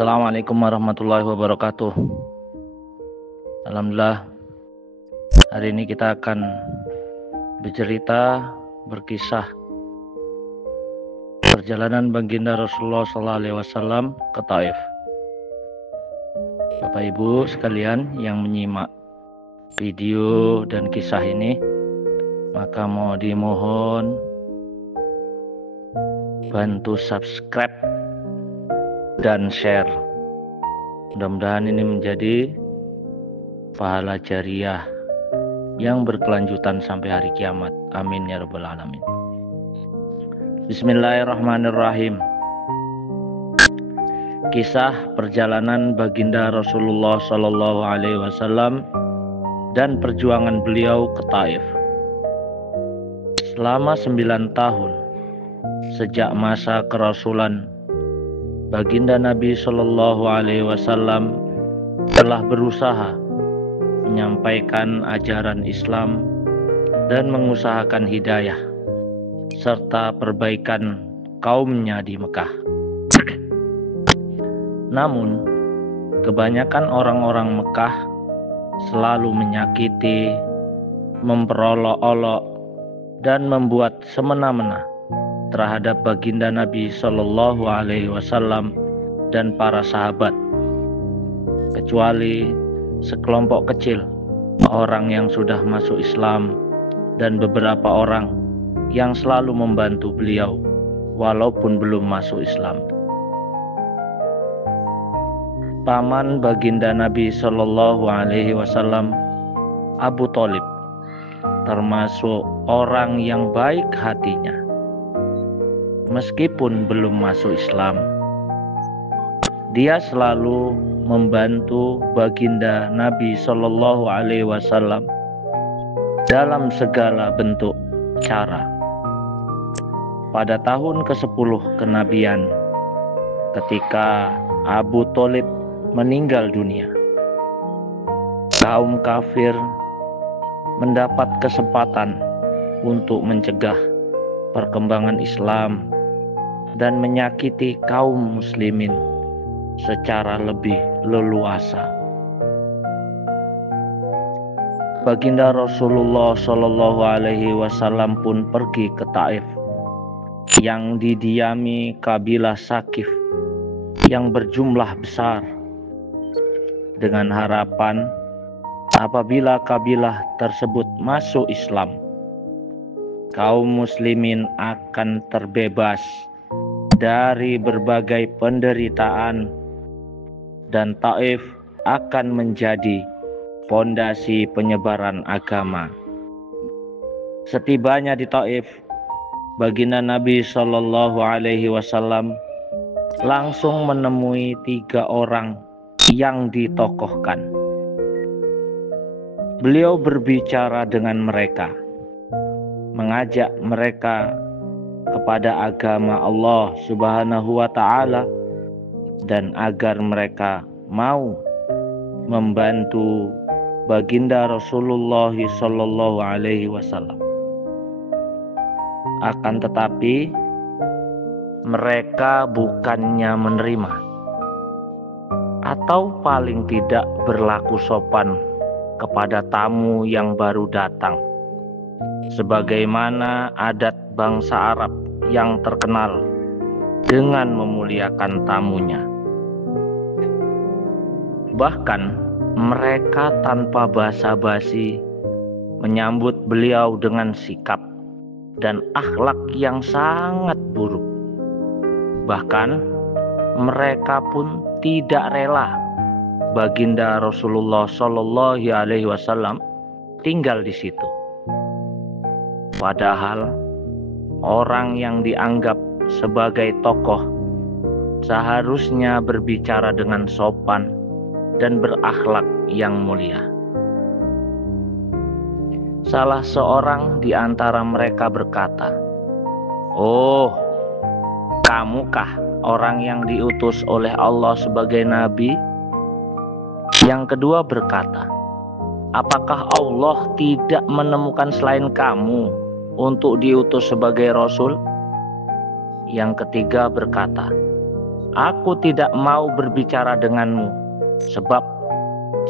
Assalamualaikum warahmatullahi wabarakatuh. Alhamdulillah, hari ini kita akan berkisah perjalanan baginda Rasulullah SAW ke Taif. Bapak Ibu sekalian yang menyimak video dan kisah ini, maka mau dimohon bantu subscribe dan share. Mudah-mudahan ini menjadi pahala jariah yang berkelanjutan sampai hari kiamat. Amin ya rabbal alamin. Bismillahirrahmanirrahim. Kisah perjalanan baginda Rasulullah SAW dan perjuangan beliau ke Taif. Selama 9 tahun sejak masa kerasulan, baginda Nabi Shallallahu Alaihi Wasallam telah berusaha menyampaikan ajaran Islam dan mengusahakan hidayah serta perbaikan kaumnya di Mekah. Namun, kebanyakan orang-orang Mekah selalu menyakiti, memperolok-olok, dan membuat semena-mena terhadap baginda Nabi Shallallahu Alaihi Wasallam dan para sahabat, kecuali sekelompok kecil orang yang sudah masuk Islam dan beberapa orang yang selalu membantu beliau walaupun belum masuk Islam. Paman baginda Nabi Shallallahu Alaihi Wasallam, Abu Thalib, termasuk orang yang baik hatinya. Meskipun belum masuk Islam, dia selalu membantu baginda Nabi Shallallahu Alaihi Wasallam dalam segala bentuk cara. Pada tahun ke-10 kenabian, ketika Abu Thalib meninggal dunia, kaum kafir mendapat kesempatan untuk mencegah perkembangan Islam dan menyakiti kaum muslimin secara lebih leluasa. Baginda Rasulullah Shallallahu Alaihi Wasallam pun pergi ke Taif yang didiami kabilah Sakif yang berjumlah besar, dengan harapan apabila kabilah tersebut masuk Islam, kaum muslimin akan terbebas dari berbagai penderitaan dan Taif akan menjadi pondasi penyebaran agama. Setibanya di Taif, baginda Nabi Shallallahu Alaihi Wasallam langsung menemui 3 orang yang ditokohkan. Beliau berbicara dengan mereka, mengajak mereka kepada agama Allah Subhanahu wa Ta'ala, dan agar mereka mau membantu baginda Rasulullah Sallallahu Alaihi Wasallam. Akan tetapi mereka bukannya menerima atau paling tidak berlaku sopan kepada tamu yang baru datang, sebagaimana adat bangsa Arab yang terkenal dengan memuliakan tamunya. Bahkan mereka tanpa basa-basi menyambut beliau dengan sikap dan akhlak yang sangat buruk. Bahkan mereka pun tidak rela baginda Rasulullah Shallallahu Alaihi Wasallam tinggal di situ. Padahal orang yang dianggap sebagai tokoh seharusnya berbicara dengan sopan dan berakhlak yang mulia. Salah seorang di antara mereka berkata, "Oh, kamukah orang yang diutus oleh Allah sebagai nabi?" Yang kedua berkata, "Apakah Allah tidak menemukan selain kamu untuk diutus sebagai Rasul?" Yang ketiga berkata, Aku tidak mau berbicara denganmu, sebab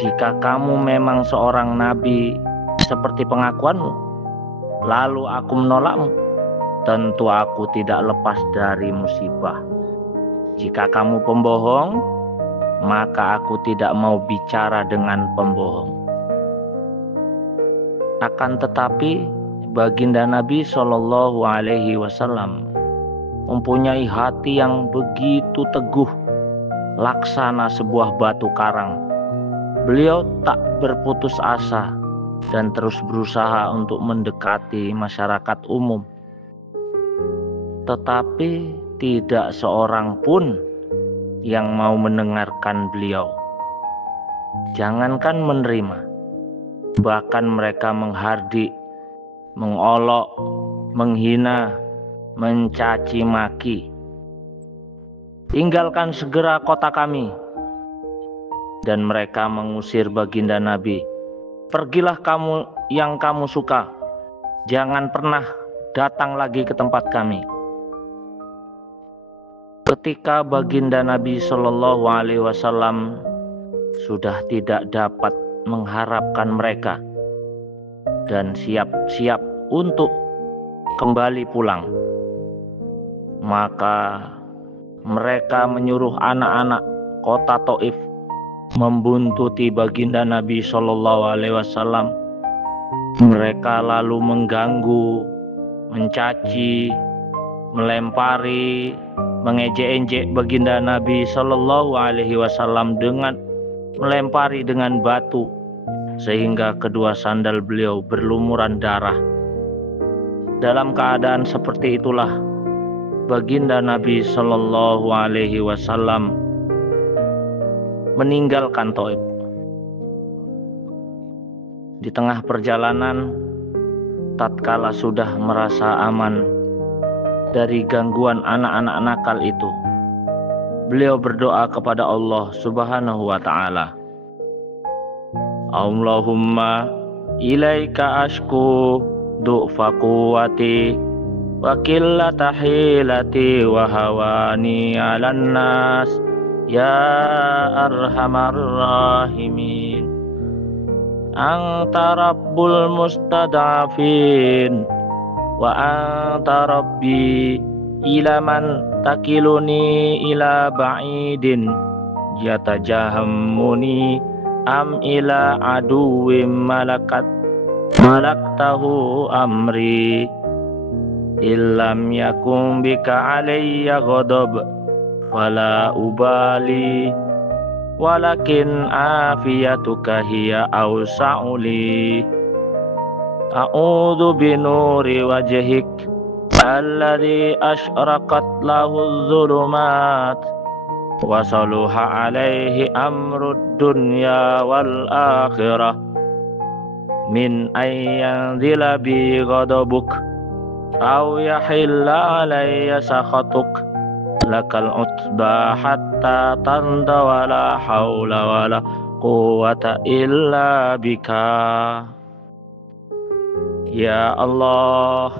jika kamu memang seorang nabi seperti pengakuanmu, lalu aku menolakmu, tentu aku tidak lepas dari musibah. Jika kamu pembohong, maka aku tidak mau bicara dengan pembohong. Akan tetapi baginda Nabi Shallallahu Alaihi Wasallam mempunyai hati yang begitu teguh, laksana sebuah batu karang. Beliau tak berputus asa dan terus berusaha untuk mendekati masyarakat umum. Tetapi tidak seorang pun yang mau mendengarkan beliau. Jangankan menerima, bahkan mereka menghardik, mengolok, menghina, mencaci maki. Tinggalkan segera kota kami. Dan mereka mengusir baginda Nabi. Pergilah kamu yang kamu suka. Jangan pernah datang lagi ke tempat kami. Ketika baginda Nabi Shallallahu Alaihi Wasallam sudah tidak dapat mengharapkan mereka dan siap-siap untuk kembali pulang, maka mereka menyuruh anak-anak kota Taif membuntuti baginda Nabi Shallallahu Alaihi Wasallam. Mereka lalu mengganggu, mencaci, melempari, mengejek-ejek baginda Nabi Shallallahu Alaihi Wasallam dengan melempari dengan batu, sehingga kedua sandal beliau berlumuran darah. Dalam keadaan seperti itulah baginda Nabi Shallallahu Alaihi Wasallam meninggalkan Taif. Di tengah perjalanan, tatkala sudah merasa aman dari gangguan anak-anak nakal itu, beliau berdoa kepada Allah Subhanahu wa Ta'ala. Allahumma ilaika ashku du'fa quwwati wa qillata hilati wa hawani 'alan nas ya arhamar rahimin. Anta rabbul mustada'afin wa anta rabbi ila man takiluni ila ba'idin yatajahammuni am ila aduwim malaktahu amri illam yakum bika alayya ghadab wala ubali walakin afiyatuka hiya awsa'uli. A'udzu binuri wajhik alladzi asyraqat lahu dhulumat wa saluha alaihi amrud dunya wal akhirah min ayyanzila bi ghadabuk aw yahilla alayya sakhatuk lakal utba hatta tanda wala haula wala quwwata illa bika. Ya Allah,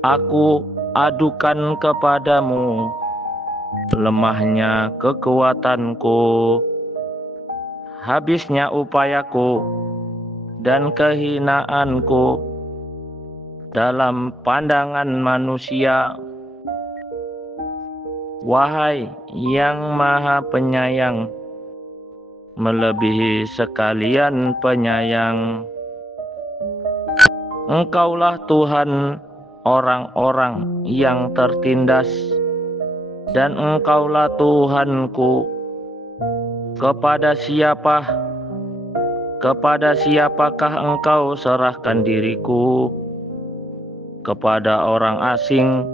aku adukan kepadamu lemahnya kekuatanku, habisnya upayaku dan kehinaanku dalam pandangan manusia. Wahai yang Maha Penyayang, melebihi sekalian penyayang, Engkaulah Tuhan orang-orang yang tertindas, dan Engkaulah Tuhanku. Kepada siapakah Engkau serahkan diriku? Kepada orang asing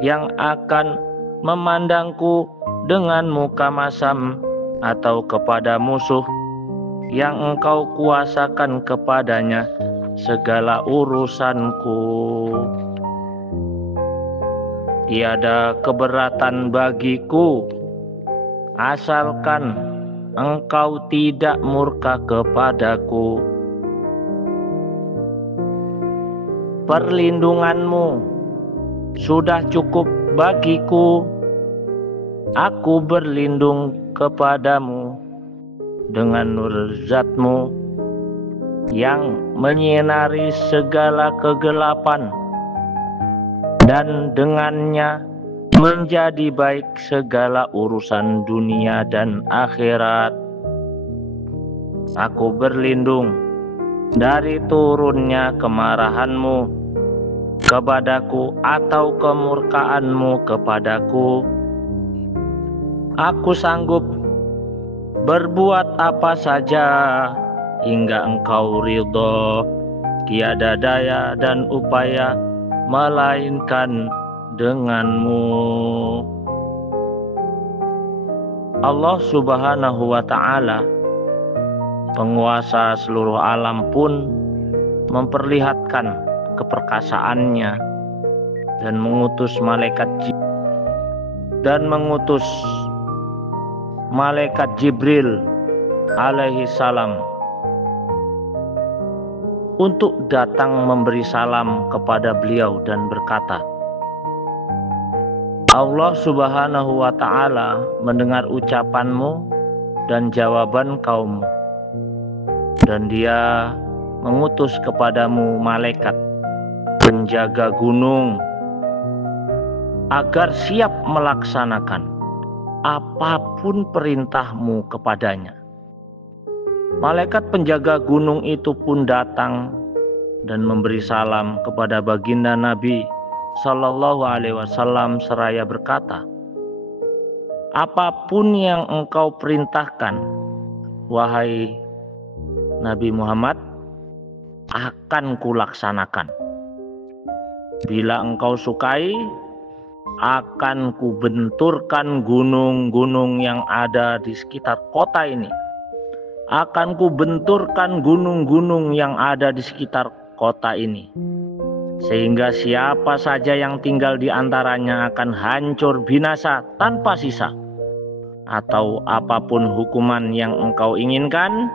yang akan memandangku dengan muka masam, atau kepada musuh yang Engkau kuasakan kepadanya segala urusanku? Tiada keberatan bagiku asalkan Engkau tidak murka kepadaku. Perlindunganmu sudah cukup bagiku Aku berlindung kepadamu dengan nur zatmu yang menyinari segala kegelapan, dan dengannya menjadi baik segala urusan dunia dan akhirat. Aku berlindung dari turunnya kemarahanmu kepadaku atau kemurkaanmu kepadaku. Aku sanggup berbuat apa saja hingga engkau ridho. Tiada daya dan upaya melainkan denganmu. Allah Subhanahu wa ta'ala, penguasa seluruh alam, pun memperlihatkan keperkasaannya dan mengutus malaikat Jibril alaihi salam untuk datang memberi salam kepada beliau dan berkata, Allah Subhanahu wa ta'ala mendengar ucapanmu dan jawaban kaummu, dan dia mengutus kepadamu malaikat penjaga gunung agar siap melaksanakan apapun perintahmu kepadanya. Malaikat penjaga gunung itu pun datang dan memberi salam kepada baginda Nabi Sallallahu Alaihi Wasallam seraya berkata, apapun yang engkau perintahkan, wahai Nabi Muhammad, akan kulaksanakan. Bila engkau sukai, akan kubenturkan gunung-gunung yang ada di sekitar kota ini. Akan kubenturkan gunung-gunung yang ada di sekitar kota ini, sehingga siapa saja yang tinggal di antaranya akan hancur binasa tanpa sisa. Atau apapun hukuman yang engkau inginkan,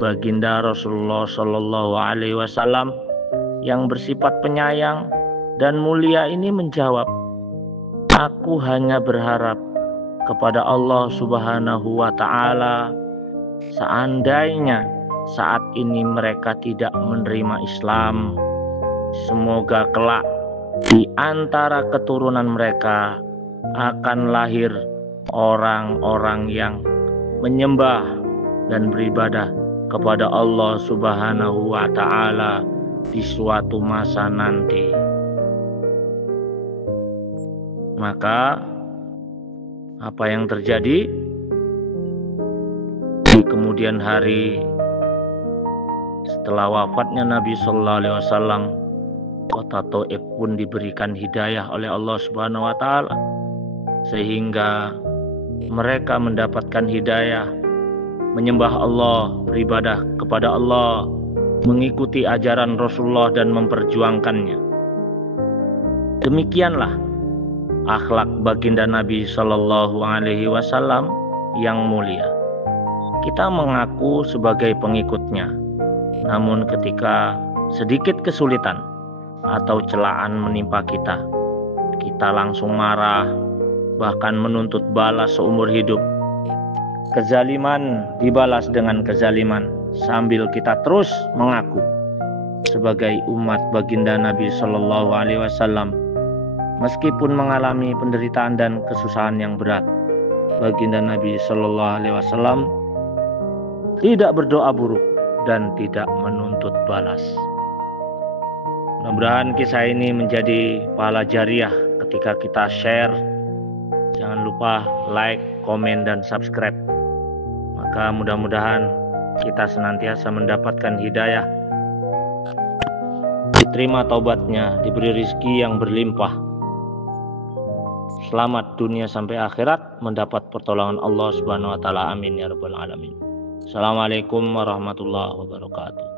baginda Rasulullah Shallallahu Alaihi Wasallam yang bersifat penyayang dan mulia ini menjawab, aku hanya berharap kepada Allah Subhanahu wa ta'ala, seandainya saat ini mereka tidak menerima Islam, semoga kelak di antara keturunan mereka akan lahir orang-orang yang menyembah dan beribadah kepada Allah Subhanahu wa ta'ala di suatu masa nanti. Maka apa yang terjadi di kemudian hari setelah wafatnya Nabi Sallallahu Alaihi Wasallam, kota Taif pun diberikan hidayah oleh Allah Subhanahu wa ta'ala, sehingga mereka mendapatkan hidayah menyembah Allah, beribadah kepada Allah, mengikuti ajaran Rasulullah dan memperjuangkannya. Demikianlah akhlak baginda Nabi Sallallahu Alaihi Wasallam yang mulia. Kita mengaku sebagai pengikutnya, namun ketika sedikit kesulitan atau celaan menimpa kita, kita langsung marah, bahkan menuntut balas seumur hidup. Kezaliman dibalas dengan kezaliman, sambil kita terus mengaku sebagai umat baginda Nabi Sallallahu Alaihi Wasallam. Meskipun mengalami penderitaan dan kesusahan yang berat, baginda Nabi Sallallahu Alaihi Wasallam tidak berdoa buruk dan tidak menuntut balas. Mudah-mudahan kisah ini menjadi pahala jariah ketika kita share. Jangan lupa like, komen, dan subscribe. Maka mudah-mudahan kita senantiasa mendapatkan hidayah, diterima taubatnya, diberi rizki yang berlimpah, selamat dunia sampai akhirat, mendapat pertolongan Allah Subhanahu wa ta'ala. Amin ya rabbal alamin. Assalamualaikum warahmatullahi wabarakatuh.